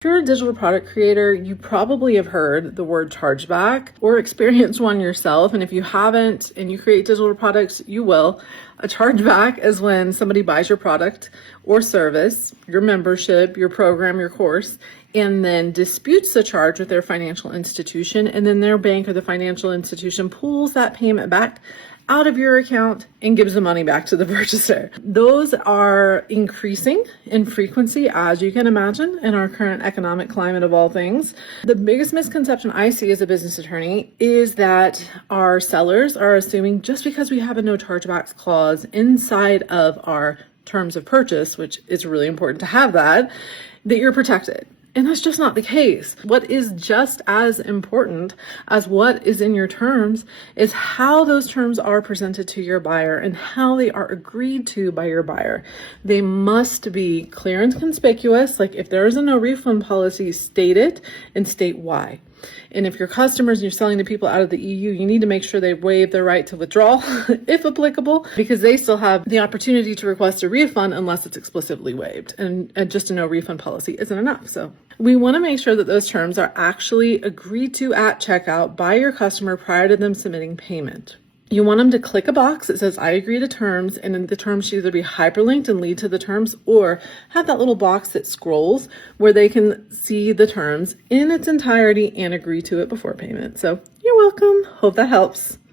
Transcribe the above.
If you're a digital product creator, you probably have heard the word chargeback or experienced one yourself. And if you haven't and you create digital products, you will. A chargeback is when somebody buys your product or service, your membership, your program, your course, and then disputes the charge with their financial institution. And then their bank or the financial institution pulls that payment back out of your account and gives the money back to the purchaser. Those are increasing in frequency, as you can imagine, in our current economic climate of all things. The biggest misconception I see as a business attorney is that our sellers are assuming just because we have a no chargebacks clause inside of our terms of purchase, which is really important to have that you're protected. And that's just not the case. What is just as important as what is in your terms is how those terms are presented to your buyer and how they are agreed to by your buyer. They must be clear and conspicuous. Like if there is a no refund policy, state it and state why. And if your customers and you're selling to people out of the EU, you need to make sure they waive their right to withdraw, if applicable, because they still have the opportunity to request a refund unless it's explicitly waived. And just a no refund policy isn't enough. So we want to make sure that those terms are actually agreed to at checkout by your customer prior to them submitting payment. You want them to click a box that says, I agree to terms, and then the terms should either be hyperlinked and lead to the terms or have that little box that scrolls where they can see the terms in its entirety and agree to it before payment. So you're welcome. Hope that helps.